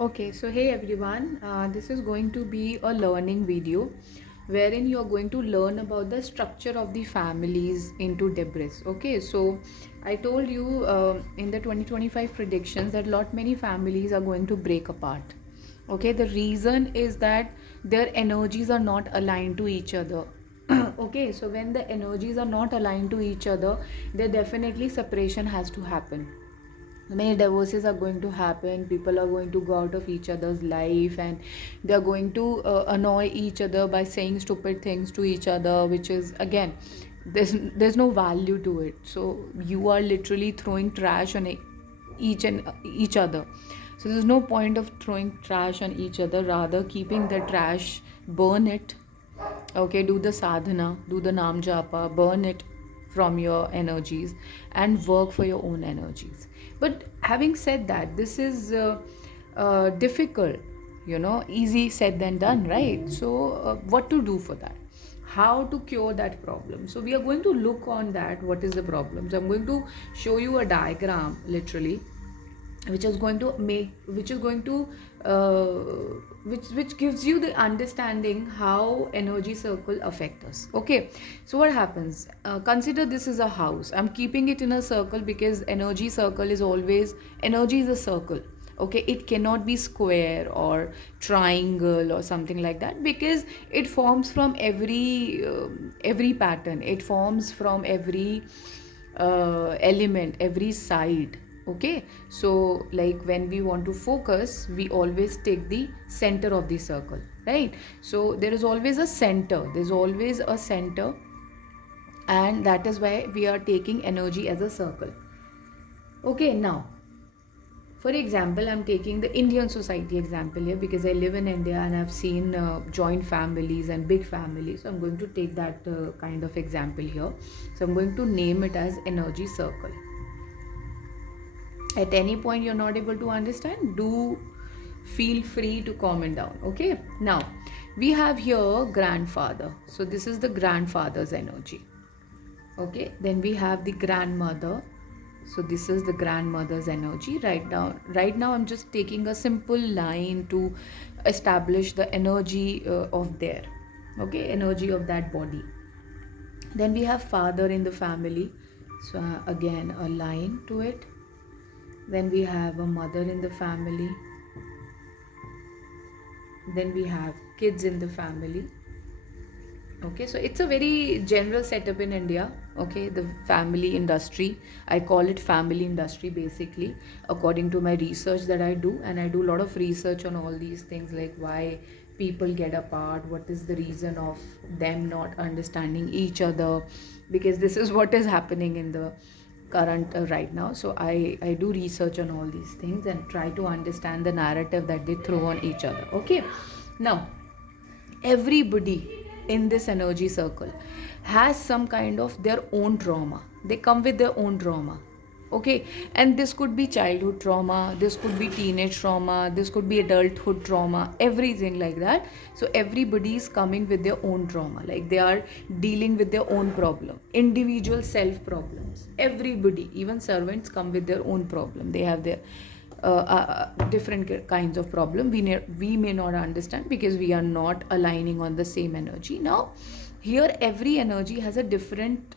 Okay, so hey everyone, this is going to be a learning video wherein you are going to learn about the structure of the families into debris. Okay, so I told you in the 2025 predictions that lot many families are going to break apart. Okay, the reason is that their energies are not aligned to each other. Okay, so when the energies are not aligned to each other, there definitely separation has to happen. Many divorces are going to happen, people are going to go out of each other's life, and they are going to annoy each other by saying stupid things to each other, which is again, there's no value to it. So you are literally throwing trash on each other. So there's no point of throwing trash on each other, rather keeping the trash, burn it. Okay, do the sadhana, do the nam japa, burn it from your energies and work for your own energies. But having said that, this is difficult, easy said than done, right? So what to do for that, how to cure that problem? So we are going to look on that, what is the problem. So I'm going to show you a diagram literally, which is going to which gives you the understanding how energy circle affect us. Okay, so what happens, consider this is a house. I'm keeping it in a circle because energy circle is always, energy is a circle. Okay, it cannot be square or triangle or something like that, because it forms from every pattern, it forms from every element, every side. Okay, so like when we want to focus, we always take the center of the circle, right? So there is always a center, there's always a center, and that is why we are taking energy as a circle. Okay, now for example, I'm taking the Indian society example here because I live in India and I've seen joint families and big families. So I'm going to take that kind of example here. So I'm going to name it as energy circle. At any point you're not able to understand, do feel free to comment down. Okay, now we have here grandfather. So this is the grandfather's energy. Okay, then we have the grandmother. So this is the grandmother's energy. Right now I'm just taking a simple line to establish the energy of there. Okay, energy of that body. Then we have father in the family. So again a line to it. Then we have a mother in the family. Then we have kids in the family. Okay, so it's a very general setup in India. Okay, the family industry, I call it family industry basically, according to my research that I do. And I do a lot of research on all these things, like why people get apart, what is the reason of them not understanding each other, because this is what is happening in the current right now. So I do research on all these things and try to understand the narrative that they throw on each other. Okay, now everybody in this energy circle has some kind of their own trauma, they come with their own trauma. Okay, and this could be childhood trauma, this could be teenage trauma, this could be adulthood trauma, everything like that. So everybody is coming with their own trauma, like they are dealing with their own problem, individual self problems. Everybody, even servants, come with their own problem, they have their different kinds of problem. We may not understand because we are not aligning on the same energy. Now here every energy has a different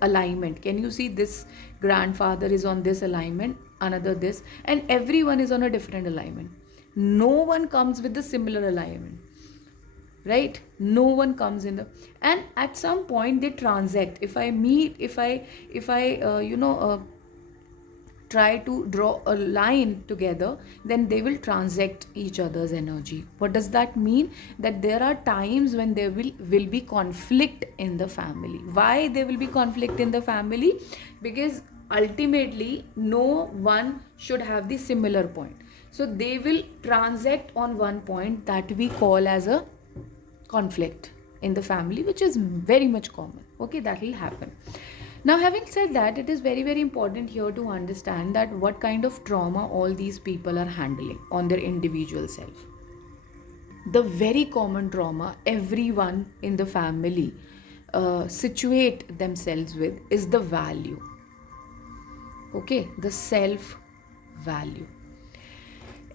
alignment. Can you see, this grandfather is on this alignment, another this, and everyone is on a different alignment. No one comes with the similar alignment, right? No one comes in the, and at some point they transact. If I try to draw a line together, then they will transact each other's energy. What does that mean? That there are times when there will be conflict in the family. Why there will be conflict in the family? Because ultimately no one should have the similar point, so they will transact on one point that we call as a conflict in the family, which is very much common. Okay, that will happen. Now having said that, it is very very important here to understand that what kind of trauma all these people are handling on their individual self. The very common trauma everyone in the family situate themselves with is the value. Okay, the self value.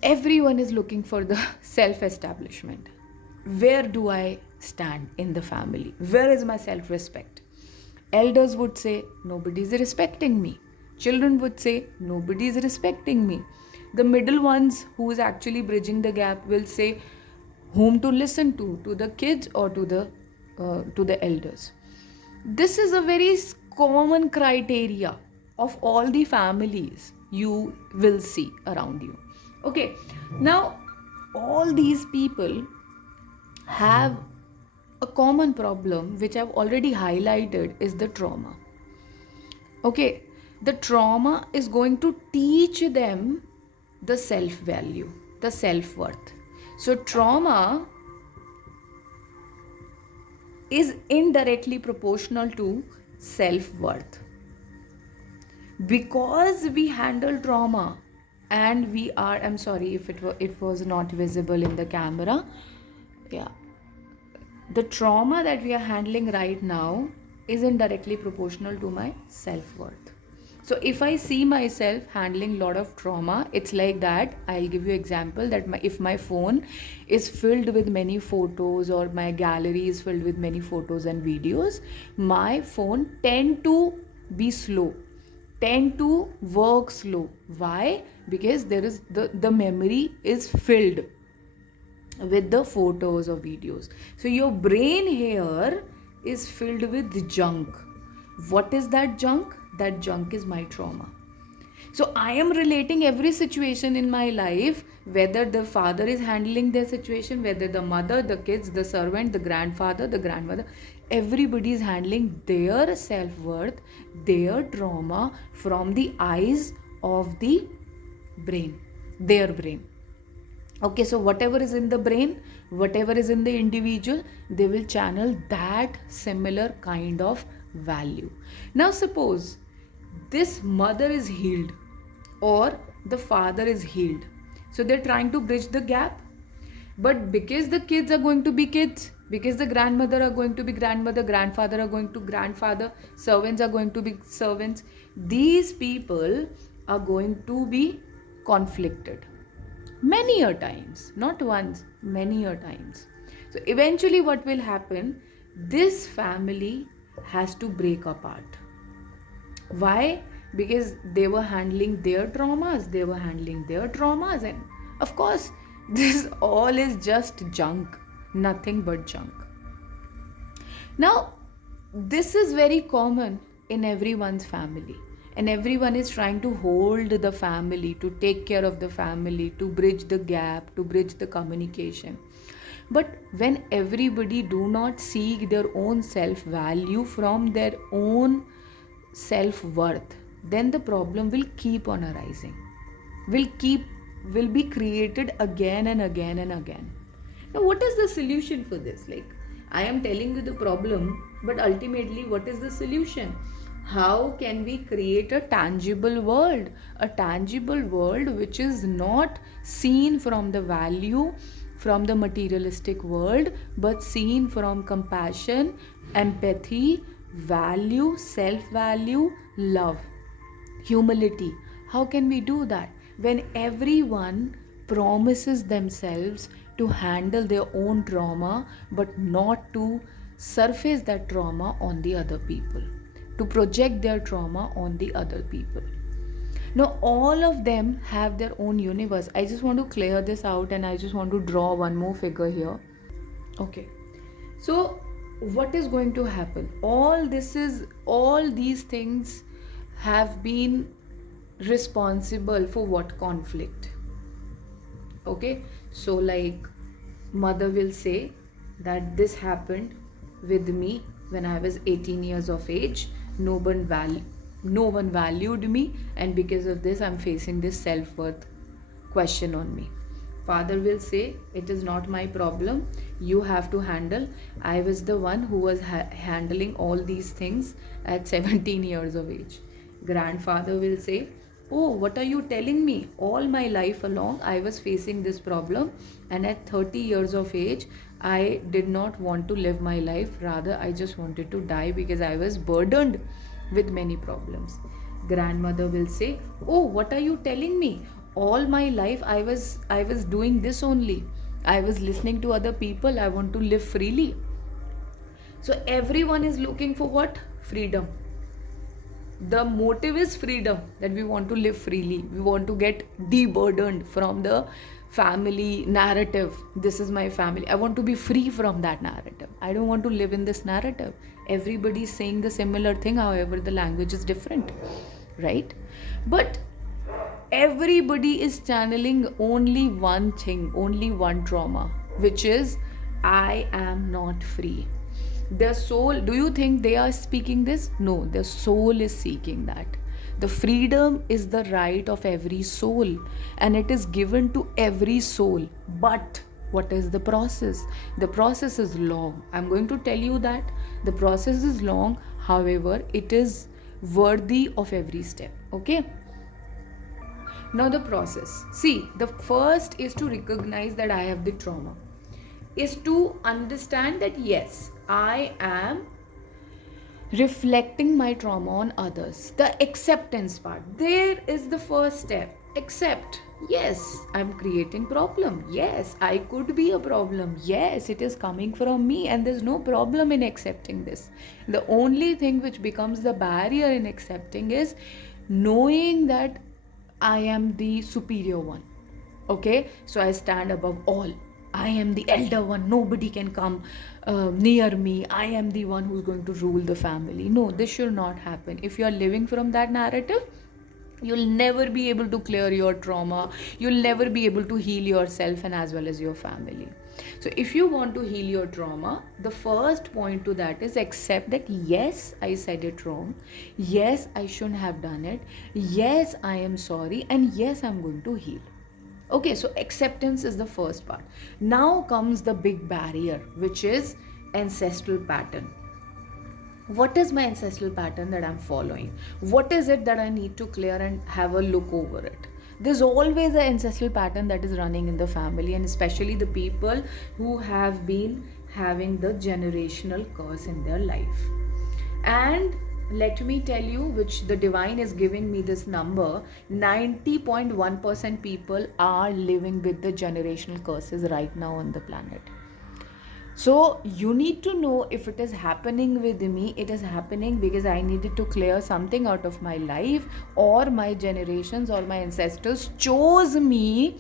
Everyone is looking for the self establishment. Where do I stand in the family? Where is my self respect? Elders would say, nobody is respecting me. Children would say, nobody is respecting me. The middle ones who is actually bridging the gap will say, whom to listen to the kids or to the elders. This is a very common criteria of all the families you will see around you. Okay, now all these people have a common problem which I've already highlighted is the trauma. Okay, the trauma is going to teach them the self value, the self worth. So, trauma is indirectly proportional to self worth. Because we handle trauma and we are, I'm sorry if it was not visible in the camera. Yeah, the trauma that we are handling right now is indirectly proportional to my self-worth. So if I see myself handling a lot of trauma, it's like that. I'll give you example that if my phone is filled with many photos or my gallery is filled with many photos and videos, my phone tend to be slow, tend to work slow. Why? Because there is the memory is filled with the photos or videos. So your brain here is filled with junk. What is that junk? That junk is my trauma. So I am relating every situation in my life, whether the father is handling their situation, whether the mother, the kids, the servant, the grandfather, the grandmother, everybody is handling their self-worth, their trauma from the eyes of the brain, their brain. Okay, so whatever is in the brain, whatever is in the individual, they will channel that similar kind of value. Now suppose this mother is healed or the father is healed, so they're trying to bridge the gap. But because the kids are going to be kids, because the grandmother are going to be grandmother, grandfather are going to grandfather, servants are going to be servants, these people are going to be conflicted many a times, not once, many a times. So eventually what will happen, this family has to break apart. Why? Because they were handling their traumas, and of course this all is just junk, nothing but junk. Now this is very common in everyone's family, and everyone is trying to hold the family, to take care of the family, to bridge the gap, to bridge the communication. But when everybody do not seek their own self value from their own self worth, then the problem will keep on arising, will be created again and again and again. Now what is the solution for this? Like, I am telling you the problem, but ultimately what is the solution? How can we create a tangible world which is not seen from the value, from the materialistic world, but seen from compassion, empathy, value, self value, love, humility? How can we do that when everyone promises themselves to handle their own trauma but not to surface that trauma on the other people, to project their trauma on the other people? Now all of them have their own universe. I just want to clear this out, and I just want to draw one more figure here. Okay, so what is going to happen? All these things have been responsible for what? Conflict. Okay, so like mother will say that this happened with me when I was 18 years of age. No one valued me, and because of this I'm facing this self-worth question on me. Father will say, it is not my problem, you have to handle. I was the one who was handling all these things at 17 years of age. Grandfather will say, oh, what are you telling me? All my life along I was facing this problem, and at 30 years of age I did not want to live my life, rather I just wanted to die because I was burdened with many problems. Grandmother will say, oh, what are you telling me? all my life I was doing this only. I was listening to other people. I want to live freely. So everyone is looking for what? Freedom. The motive is freedom, that we want to live freely. We want to get deburdened from the family narrative. This is my family. I want to be free from that narrative. I don't want to live in this narrative. Everybody is saying the similar thing, however the language is different, right? But everybody is channeling only one thing, only one trauma, which is I am not free. Their soul, do you think they are speaking this? No, their soul is seeking that. The freedom is the right of every soul, and it is given to every soul. But what is the process? The process is long. I'm going to tell you that the process is long, however, it is worthy of every step. Okay? Now, the process. See, the first is to recognize that I have the trauma, is to understand that yes, I am reflecting my trauma on others. The acceptance part. There is the first step. Accept. Yes, I'm creating problem. Yes, I could be a problem. Yes, it is coming from me, and there's no problem in accepting this. The only thing which becomes the barrier in accepting is knowing that I am the superior one. Okay, so I stand above all. I am the elder one. Nobody can come near me. I am the one who's going to rule the family. No, this should not happen. If you are living from that narrative, you'll never be able to clear your trauma. You'll never be able to heal yourself and as well as your family. So if you want to heal your trauma, the first point to that is accept that yes, I said it wrong. Yes, I shouldn't have done it. Yes, I am sorry. And yes, I'm going to heal. Okay, so acceptance is the first part. Now comes the big barrier, which is ancestral pattern. What is my ancestral pattern that I'm following? What is it that I need to clear and have a look over it? There's always an ancestral pattern that is running in the family, and especially the people who have been having the generational curse in their life. And let me tell you, which the divine is giving me this number, 90.1% people are living with the generational curses right now on the planet. So you need to know if it is happening with me, it is happening because I needed to clear something out of my life, or my generations or my ancestors chose me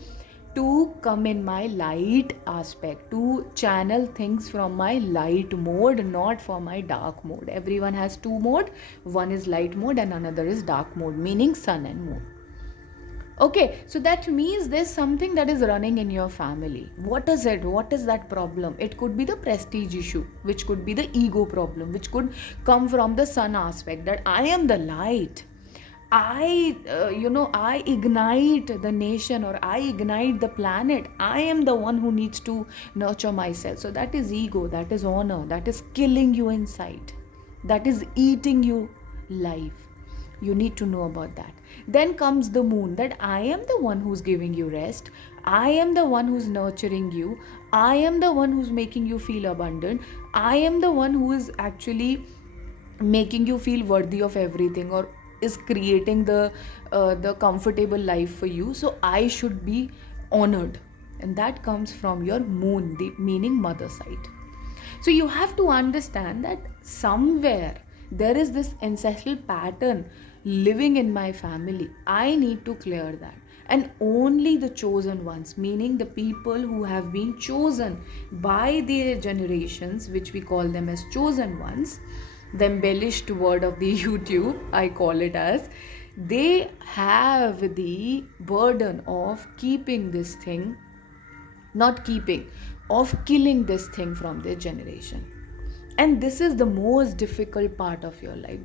to come in my light aspect, to channel things from my light mode, not for my dark mode. Everyone has two mode. One is light mode and another is dark mode, meaning sun and moon. Okay, so that means there's something that is running in your family. What is it? What is that problem? It could be the prestige issue, which could be the ego problem, which could come from the sun aspect, that I am the light. I ignite the nation, or I ignite the planet. I am the one who needs to nurture myself. So that is ego, that is honor, that is killing you inside, that is eating you life. You need to know about that. Then comes the moon, that I am the one who's giving you rest. I am the one who's nurturing you. I am the one who's making you feel abundant. I am the one who is actually making you feel worthy of everything, or is creating the comfortable life for you. So I should be honored, and that comes from your moon, the meaning mother side. So you have to understand that somewhere there is this ancestral pattern living in my family. I need to clear that. And only the chosen ones, meaning the people who have been chosen by their generations, which we call them as chosen ones, the embellished word of the YouTube, I call it as, they have the burden of keeping this thing, not keeping, of killing this thing from their generation. And this is the most difficult part of your life.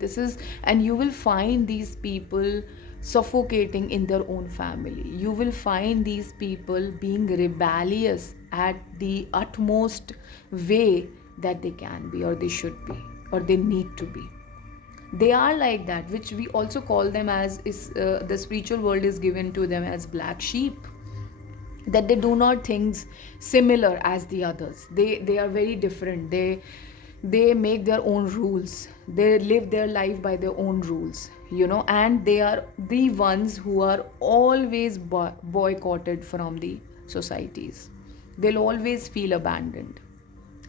And you will find these people suffocating in their own family. You will find these people being rebellious at the utmost way that they can be, or they should be, or they need to be. They are like that, which we also call them as, the spiritual world is given to them as black sheep, that they do not things similar as the others. They are very different. they make their own rules, they live their life by their own rules, and they are the ones who are always boycotted from the societies. They'll always feel abandoned,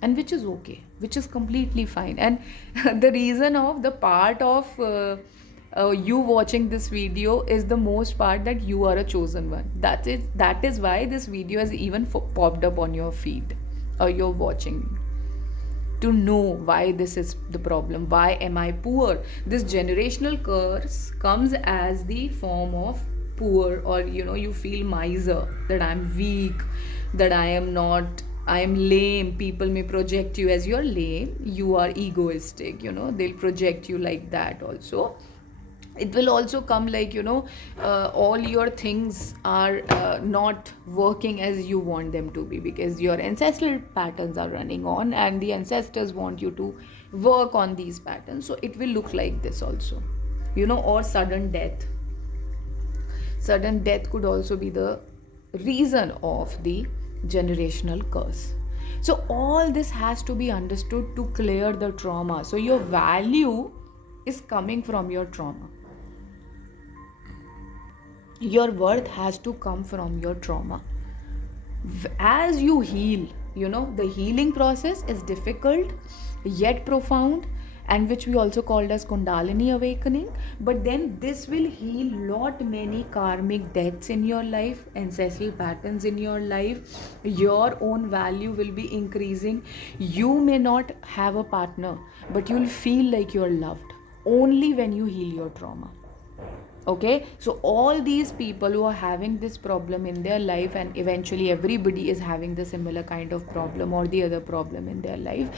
and which is okay, which is completely fine. And the reason of the part of you watching this video is the most part that you are a chosen one. That is why this video has even popped up on your feed, or you're watching, to know why this is the problem. Why am I poor? This generational curse comes as the form of poor, or you feel miser, that I'm weak, that I am lame. People may project you as you're lame, you are egoistic, they'll project you like that also. It will also come like, all your things are not working as you want them to be, because your ancestral patterns are running on, and the ancestors want you to work on these patterns. So it will look like this also, or sudden death. Sudden death could also be the reason of the generational curse. So all this has to be understood to clear the trauma. So your value is coming from your trauma. Your worth has to come from your trauma. As you heal, the healing process is difficult yet profound, and which we also called as Kundalini awakening. But then this will heal lot many karmic deaths in your life, ancestral patterns in your life. Your own value will be increasing. You may not have a partner, but you'll feel like you're loved only when you heal your trauma. Okay, so all these people who are having this problem in their life, and eventually everybody is having the similar kind of problem or the other problem in their life,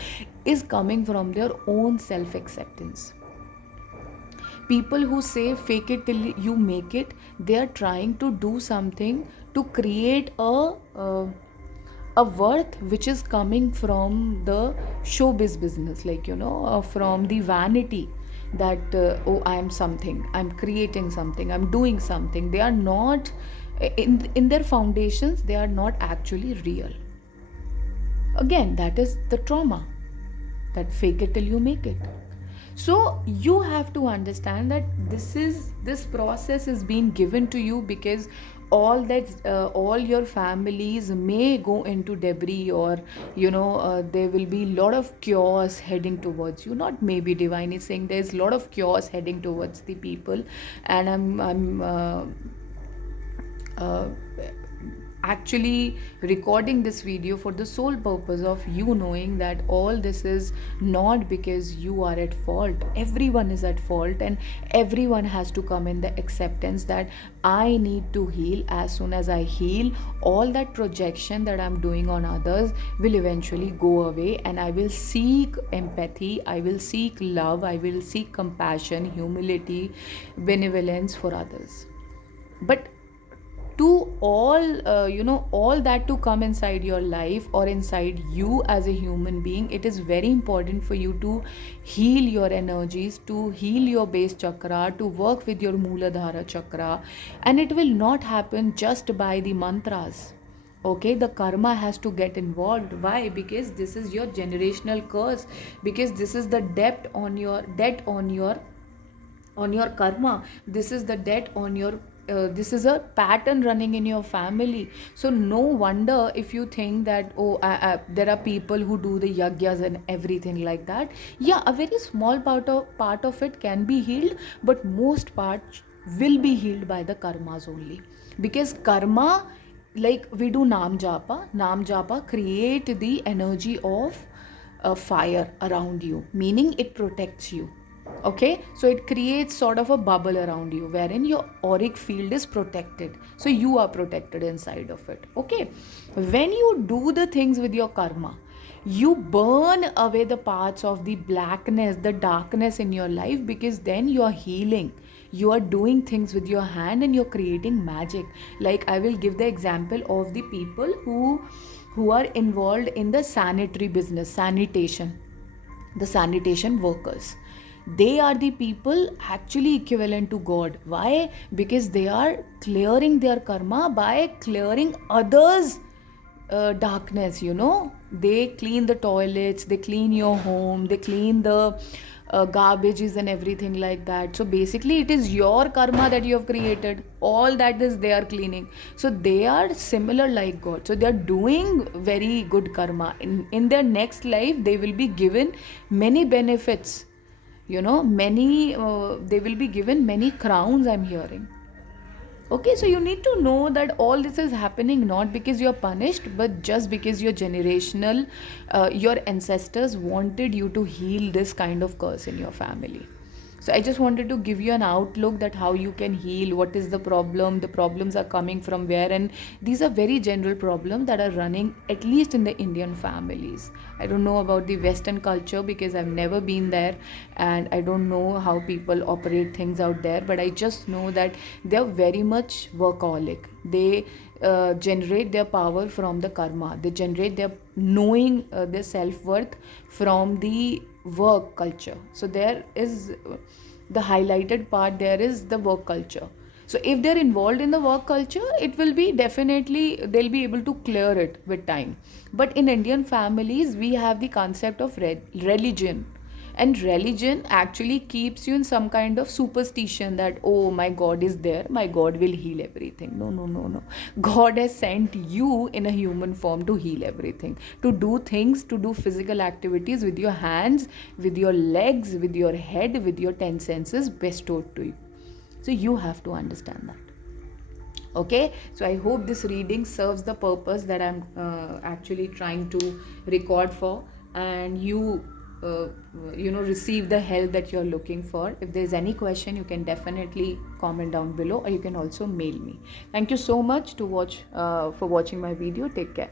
is coming from their own self-acceptance. People who say fake it till you make it, they are trying to do something to create a worth which is coming from the showbiz business, like from the vanity, that oh, I am something, I'm creating something, I'm doing something. They are not in their foundations, they are not actually real. Again, that is the trauma, that fake it till you make it. So you have to understand that this process is being given to you, because all your families may go into debris, or there will be a lot of chaos heading towards you. Not maybe, divine is saying there's a lot of chaos heading towards the people. And I'm actually recording this video for the sole purpose of you knowing that all this is not because you are at fault. Everyone is at fault, and everyone has to come in the acceptance that I need to heal. As soon as I heal, all that projection that I'm doing on others will eventually go away, and I will seek empathy, I will seek love, I will seek compassion, humility, benevolence for others. But to all that to come inside your life or inside you as a human being, it is very important for you to heal your energies, to heal your base chakra, to work with your Mooladhara chakra. And it will not happen just by the mantras. Okay, the karma has to get involved. Why? Because this is your generational curse, because this is the debt on your karma. This is the debt on your this is a pattern running in your family. So no wonder if you think that, oh, there are people who do the yagyas and everything like that. Yeah, a very small part of it can be healed, but most part will be healed by the karmas only. Because karma, like we do nam japa create the energy of fire around you, meaning it protects you. Okay, so it creates sort of a bubble around you wherein your auric field is protected, so you are protected inside of it. Okay, when you do the things with your karma, you burn away the parts of the blackness, the darkness in your life, because then you are healing, you are doing things with your hand, and you're creating magic. Like I will give the example of the people who are involved in the sanitary business, the sanitation workers. They are the people actually equivalent to God. Why? Because they are clearing their karma by clearing others darkness, you know. They clean the toilets, they clean your home, they clean the garbages and everything like that. So basically it is your karma that you have created, all that is they are cleaning. So they are similar like God, so they are doing very good karma. In their next life they will be given many benefits, you know, many they will be given many crowns, I'm hearing. Okay, so you need to know that all this is happening not because you're punished, but just because your generational, your ancestors wanted you to heal this kind of curse in your family. So I just wanted to give you an outlook that how you can heal, what is the problems are coming from where, and these are very general problems that are running at least in the Indian families. I don't know about the Western culture because I've never been there, and I don't know how people operate things out there, but I just know that they're very much workaholic. They generate their power from the karma, they generate their knowing their self-worth from the work culture. So there is the highlighted part, there is the work culture. So if they're involved in the work culture, it will be definitely, they'll be able to clear it with time. But in Indian families we have the concept of religion, and religion actually keeps you in some kind of superstition that, oh, my God is there, my God will heal everything. No, no, no, no. God has sent you in a human form to heal everything, to do things, to do physical activities with your hands, with your legs, with your head, with your 10 senses bestowed to you. So you have to understand that. Okay, so I hope this reading serves the purpose that I'm actually trying to record for, and uh, receive the help that you're looking for. If there's any question, you can definitely comment down below, or you can also mail me. Thank you so much for watching my video. Take care.